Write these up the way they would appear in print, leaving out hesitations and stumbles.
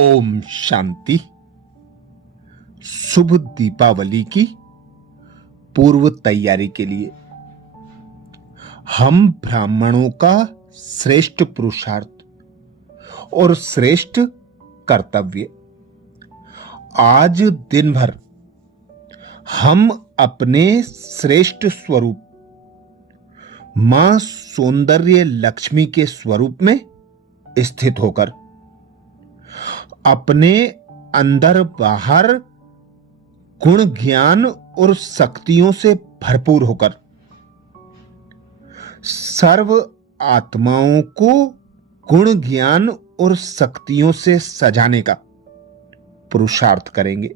ओम शांति। शुभ दीपावली की पूर्व तैयारी के लिए हम ब्राह्मणों का श्रेष्ठ पुरुषार्थ और श्रेष्ठ कर्तव्य। आज दिन भर हम अपने श्रेष्ठ स्वरूप मां सौंदर्य लक्ष्मी के स्वरूप में स्थित होकर अपने अंदर बाहर गुण ज्ञान और शक्तियों से भरपूर होकर सर्व आत्माओं को गुण ज्ञान और शक्तियों से सजाने का पुरुषार्थ करेंगे।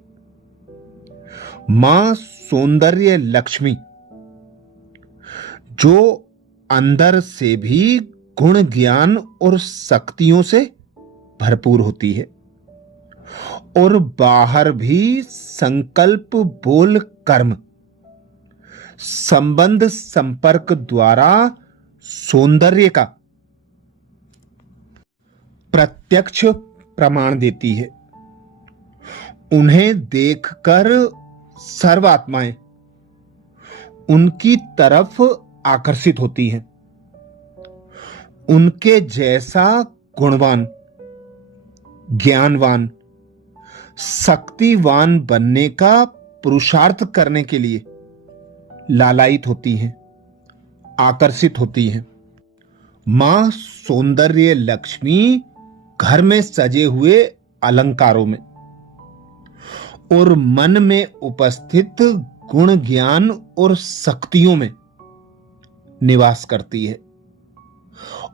मां सौंदर्य लक्ष्मी जो अंदर से भी गुण ज्ञान और शक्तियों से भरपूर होती है और बाहर भी संकल्प बोल कर्म संबंध संपर्क द्वारा सौंदर्य का प्रत्यक्ष प्रमाण देती है। उन्हें देखकर सर्वात्माएं उनकी तरफ आकर्षित होती हैं। उनके जैसा गुणवान, ज्ञानवान, शक्तिवान बनने का पुरुषार्थ करने के लिए लालायित होती हैं, आकर्षित होती हैं। मां सौंदर्य लक्ष्मी घर में सजे हुए अलंकारों में और मन में उपस्थित गुण ज्ञान और शक्तियों में निवास करती है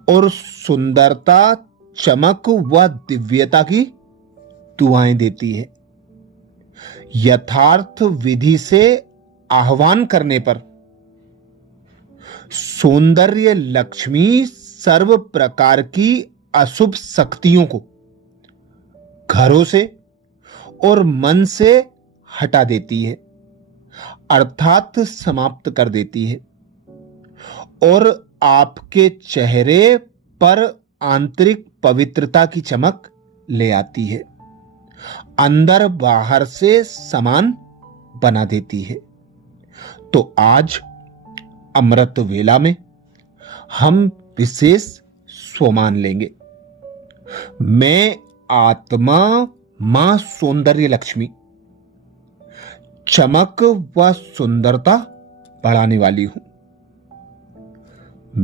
और सुंदरता, चमक व दिव्यता की दुआएं देती है। यथार्थ विधि से आह्वान करने पर सौंदर्य लक्ष्मी सर्व प्रकार की अशुभ शक्तियों को घरों से और मन से हटा देती है, अर्थात समाप्त कर देती है और आपके चेहरे पर आंतरिक पवित्रता की चमक ले आती है, अंदर बाहर से समान बना देती है। तो आज अमृत वेला में हम विशेष स्वमान लेंगे। मैं आत्मा मां सौंदर्य लक्ष्मी चमक व सुंदरता बढ़ाने वाली हूं।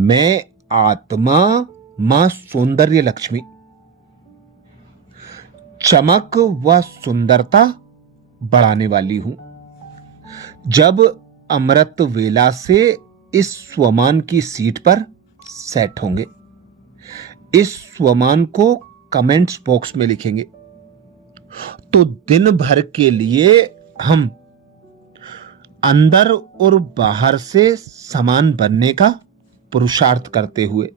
मैं आत्मा मां सौंदर्य लक्ष्मी चमक व सुंदरता बढ़ाने वाली हूं। जब अमृत वेला से इस स्वमान की सीट पर सेट होंगे, इस स्वमान को कमेंट्स बॉक्स में लिखेंगे तो दिन भर के लिए हम अंदर और बाहर से समान बनने का पुरुषार्थ करते हुए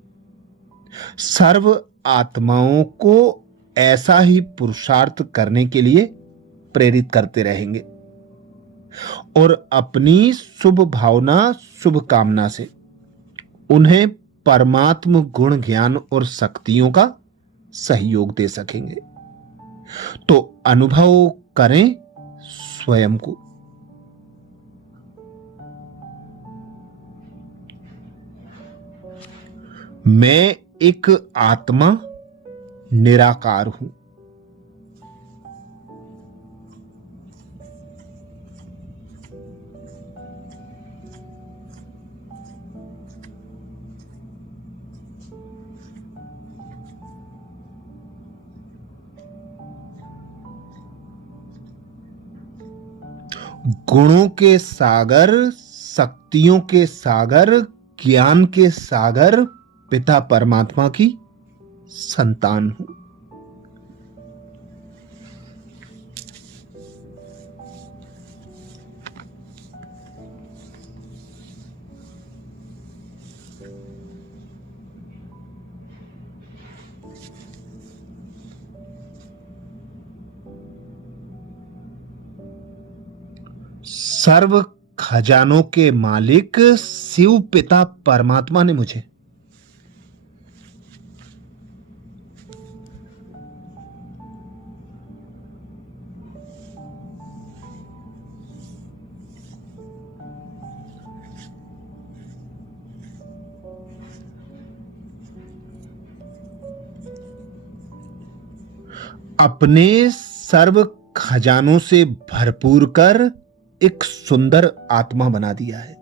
सर्व आत्माओं को ऐसा ही पुरुषार्थ करने के लिए प्रेरित करते रहेंगे और अपनी शुभ भावना, शुभ कामना से उन्हें परमात्म गुण ज्ञान और शक्तियों का सहयोग दे सकेंगे। तो अनुभव करें स्वयं को। मैं एक आत्मा निराकार हूं। गुणों के सागर, शक्तियों के सागर, ज्ञान के सागर पिता परमात्मा की संतान हूं। सर्व खजानों के मालिक शिव पिता परमात्मा ने मुझे अपने सर्व खजानों से भरपूर कर एक सुंदर आत्मा बना दिया है।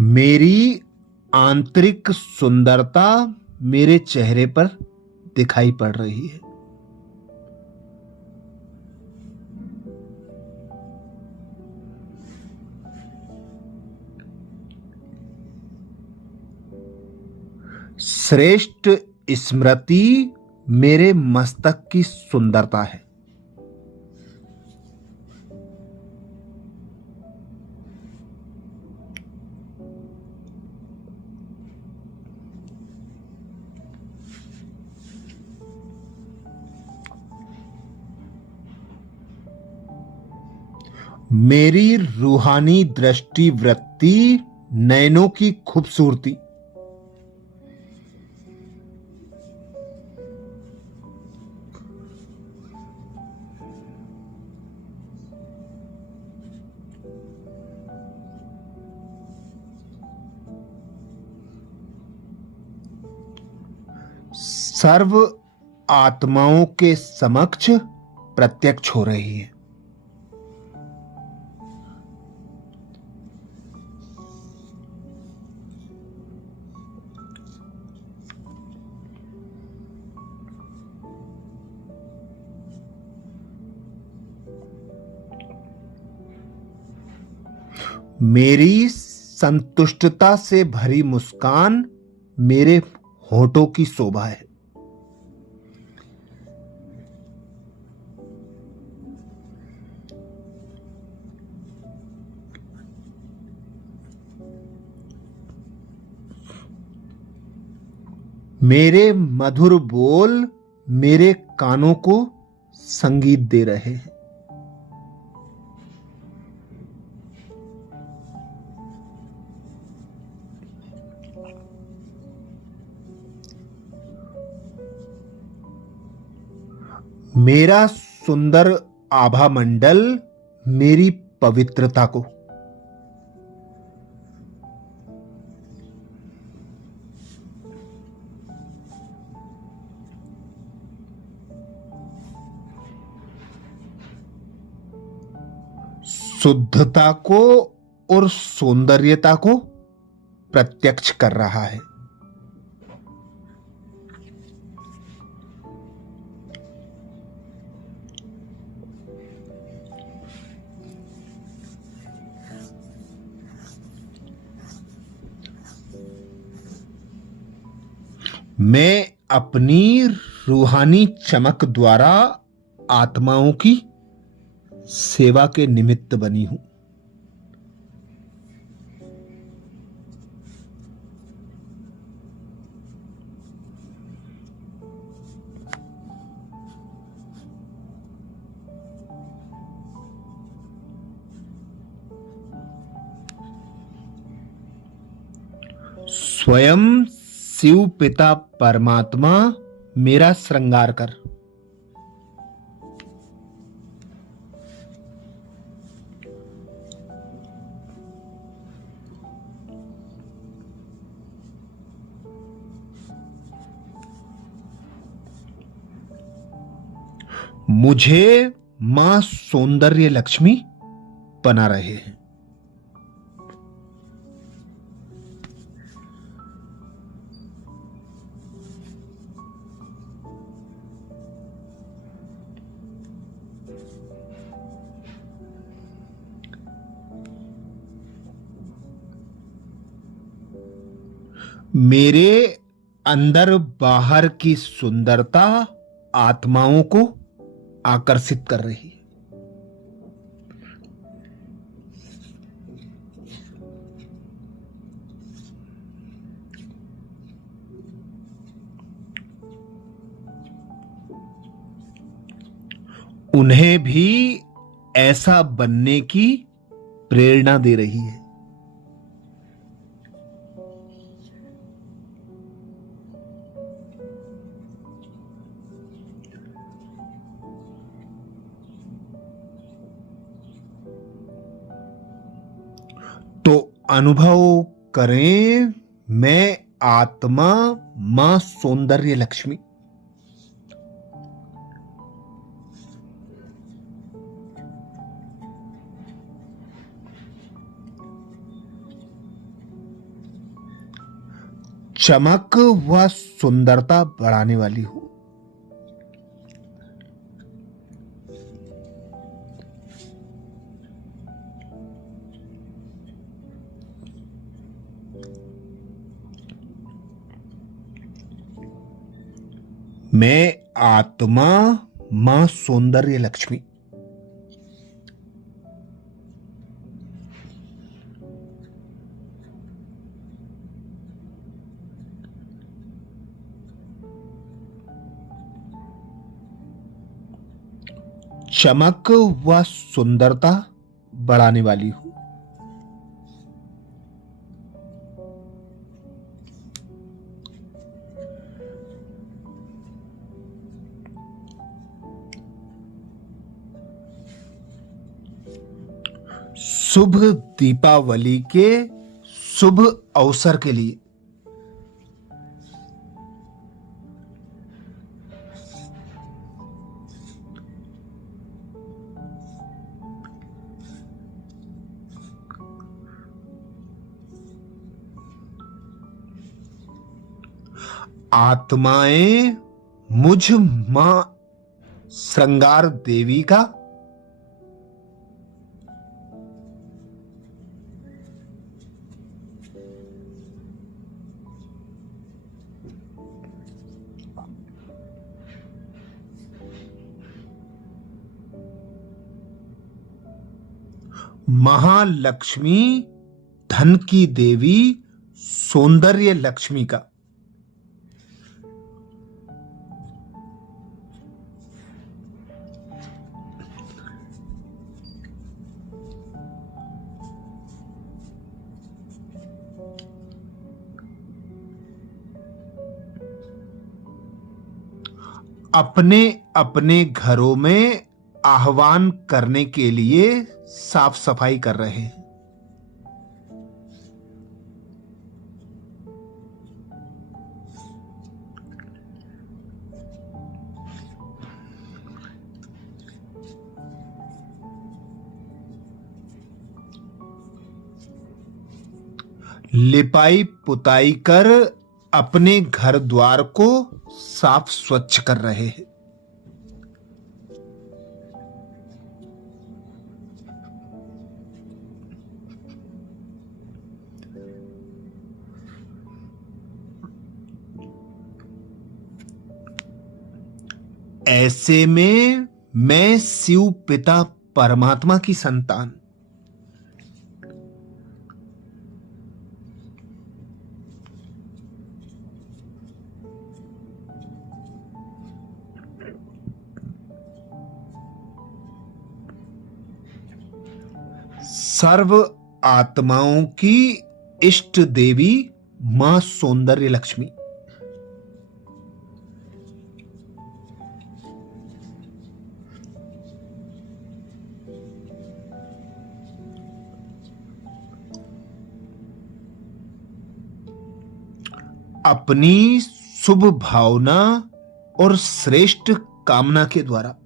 मेरी आंतरिक सुंदरता मेरे चेहरे पर दिखाई पड़ रही है। श्रेष्ठ स्मृति मेरे मस्तक की सुंदरता है। मेरी रूहानी दृष्टि वृत्ति नयनों की खूबसूरती। सर्व आत्माओं के समक्ष प्रत्यक्ष हो रही है। मेरी संतुष्टता से भरी मुस्कान मेरे होठों की शोभा है। मेरे मधुर बोल मेरे कानों को संगीत दे रहे हैं। मेरा सुंदर आभा मंडल मेरी पवित्रता को। शुद्धता को और सौंदर्यता को प्रत्यक्ष कर रहा है। मैं अपनी रूहानी चमक द्वारा आत्माओं की सेवा के निमित्त बनी हूं। स्वयं शिव पिता परमात्मा मेरा श्रृंगार कर। मुझे मां सौंदर्य लक्ष्मी बना रहे हैं। मेरे अंदर बाहर की सुंदरता आत्माओं को आकर्षित कर रही है। उन्हें भी ऐसा बनने की प्रेरणा दे रही है। अनुभव करें मैं आत्मा मां सौंदर्य लक्ष्मी। चमक व सुंदरता बढ़ाने वाली हूं। मैं आत्मा मां सौंदर्य लक्ष्मी। चमक व सुंदरता बढ़ाने वाली हूं। शुभ दीपावली के शुभ अवसर के लिए आत्माएं मुझ मां श्रृंगार देवी का महालक्ष्मी धन की देवी सौंदर्य लक्ष्मी का अपने अपने घरों में आह्वान करने के लिए साफ सफाई कर रहे हैं। लिपाई पुताई कर अपने घर द्वार को साफ स्वच्छ कर रहे हैं। ऐसे में मैं शिव पिता परमात्मा की संतान सर्व आत्माओं की इष्ट देवी मां सौंदर्य लक्ष्मी अपनी शुभ भावना और श्रेष्ठ कामना के द्वारा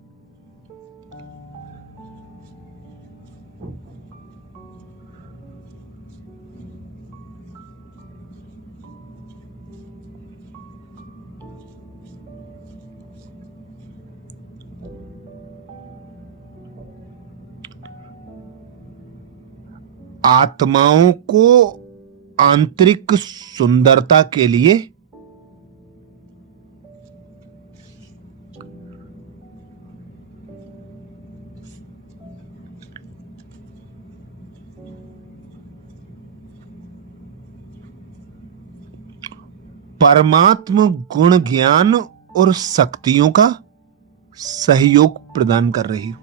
आत्माओं को आंतरिक सुंदरता के लिए परमात्म गुण ज्ञान और शक्तियों का सहयोग प्रदान कर रही हूं।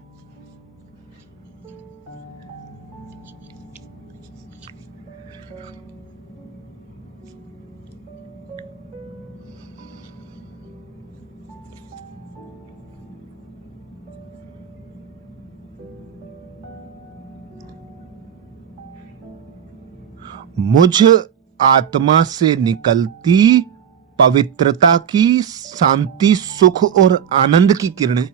मुझ आत्मा से निकलती पवित्रता की, शांति, सुख और आनंद की किरणें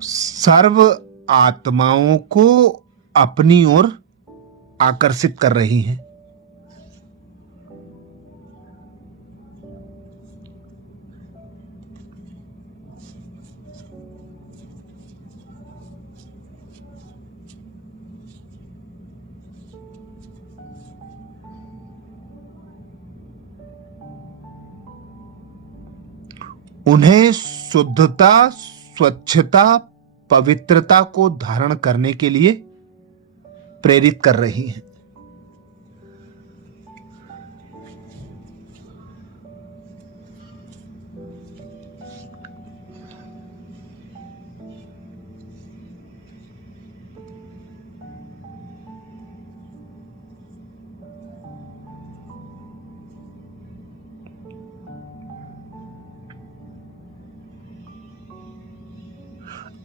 सर्व आत्माओं को अपनी ओर आकर्षित कर रही हैं। उन्हें शुद्धता, स्वच्छता, पवित्रता को धारण करने के लिए प्रेरित कर रही हैं।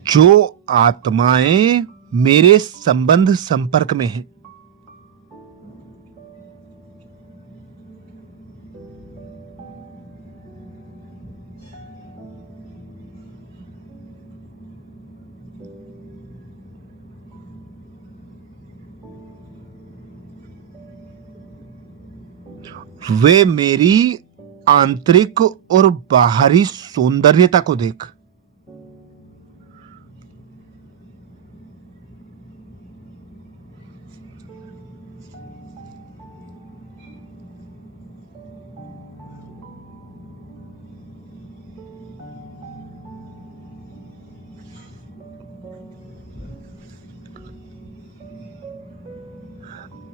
जो आत्माएं मेरे संबंध संपर्क में हैं, वे मेरी आंतरिक और बाहरी सौंदर्यता को देख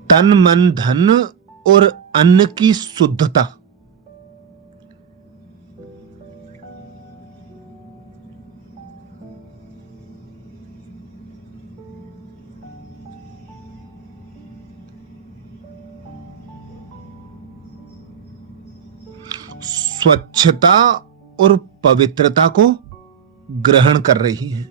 तन, मन, धन और अन्न की शुद्धता, स्वच्छता और पवित्रता को ग्रहण कर रही हैं।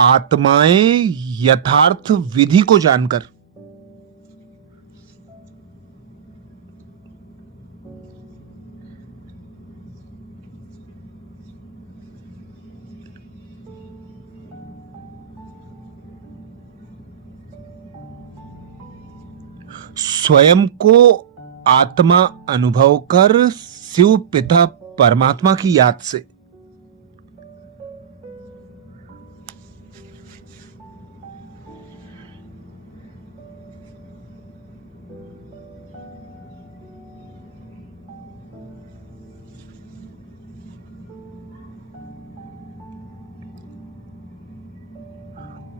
आत्माएं यथार्थ विधि को जानकर स्वयं को आत्मा अनुभव कर शिव पिता परमात्मा की याद से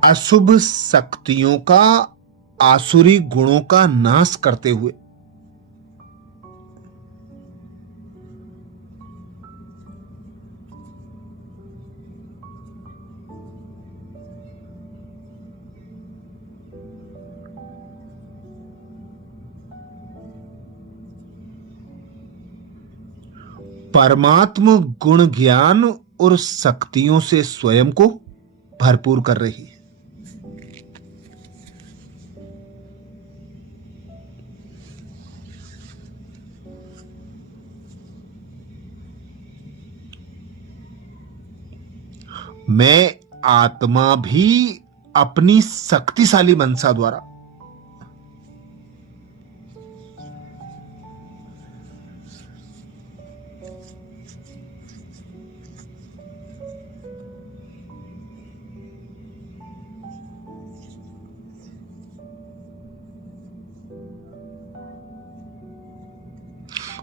अशुभ शक्तियों का, आसुरी गुणों का नाश करते हुए परमात्म गुण, ज्ञान और शक्तियों से स्वयं को भरपूर कर रही है। मैं आत्मा भी अपनी शक्तिशाली मनसा द्वारा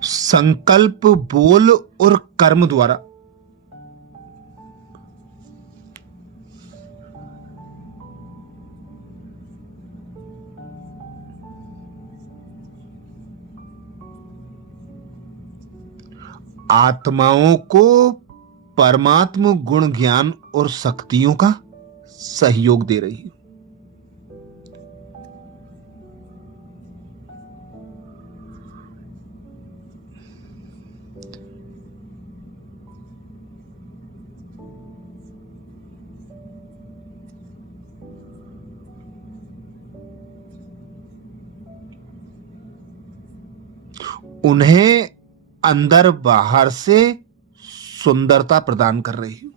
संकल्प, बोल और कर्म द्वारा आत्माओं को परमात्म गुण ज्ञान और शक्तियों का सहयोग दे रही हूं। उन्हें अंदर बाहर से सुंदरता प्रदान कर रही हूं।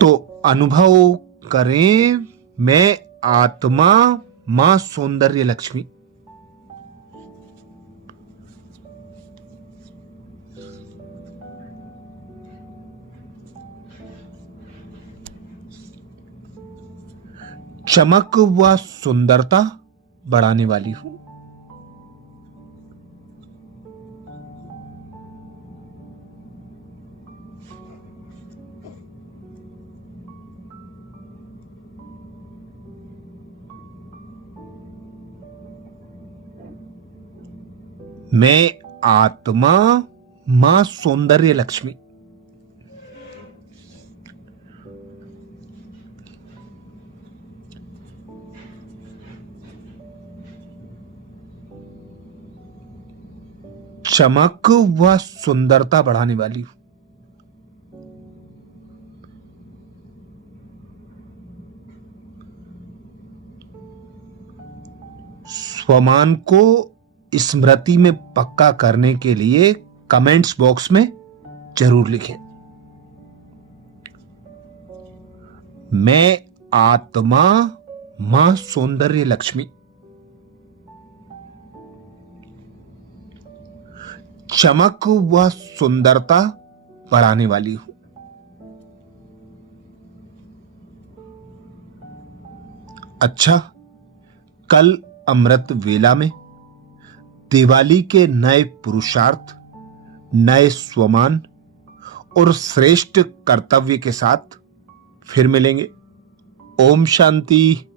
तो अनुभव करें, मैं आत्मा मां सौंदर्य लक्ष्मी चमक व सुंदरता बढ़ाने वाली हूं। मैं आत्मा मां सौंदर्य लक्ष्मी चमक व सुंदरता बढ़ाने वाली हूं। स्वमान को स्मृति में पक्का करने के लिए कमेंट्स बॉक्स में जरूर लिखें, मैं आत्मा मां सौंदर्य लक्ष्मी चमक व सुंदरता बढ़ाने वाली हूं। अच्छा, कल अमृत वेला में दिवाली के नए पुरुषार्थ, नए स्वमान और श्रेष्ठ कर्तव्य के साथ फिर मिलेंगे। ओम शांति।